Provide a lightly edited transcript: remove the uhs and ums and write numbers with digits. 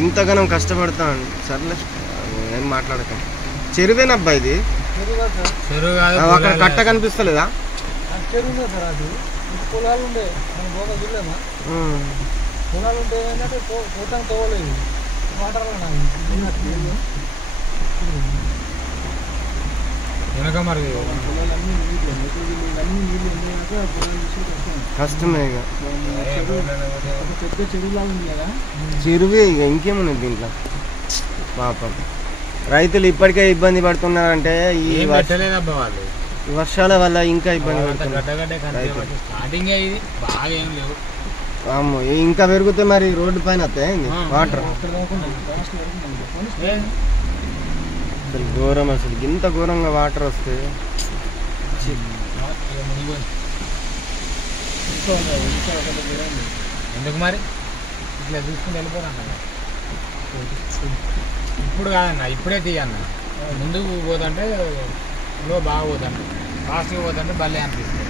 ఇంతగానం కష్టపడతాను సర్లే ఏం మాట్లాడతాం. చెరువేనబ్బా ఇది, అక్కడ కట్ట కనిపిస్తలేదా? పొలాలు ఉండే మనం పోగా చూడలేమా? పొలాలు ఉంటే ఏంటంటే పోతాం తోవలేదు వాటర్ వెనక మరి కష్టమే ఇక. పెద్ద చెరువులా ఉంది కదా, చెరువే ఇక, ఇంకేమున్నది దీంట్లో. పాపం రైతులు ఇప్పటికే ఇబ్బంది పడుతున్నారంటే ఈ వర్షాల వల్ల ఇంకా ఇబ్బంది పడుతున్నారు. ఇంకా పెరిగితే మరి రోడ్డు పైన వస్తాయి వాటర్. అసలు ఘోరం, అసలు ఇంత ఘోరంగా వాటర్ వస్తే ఎందుకు మరి ఇట్లా చూసుకుని వెళ్ళిపోరా. ఇప్పుడు కాదన్న, ఇప్పుడే తీయన్న. ముందుకు పోతుంటే బాగా పోతాను, ఫాస్ట్గా పోతుంటే భలే అనిపిస్తుంది.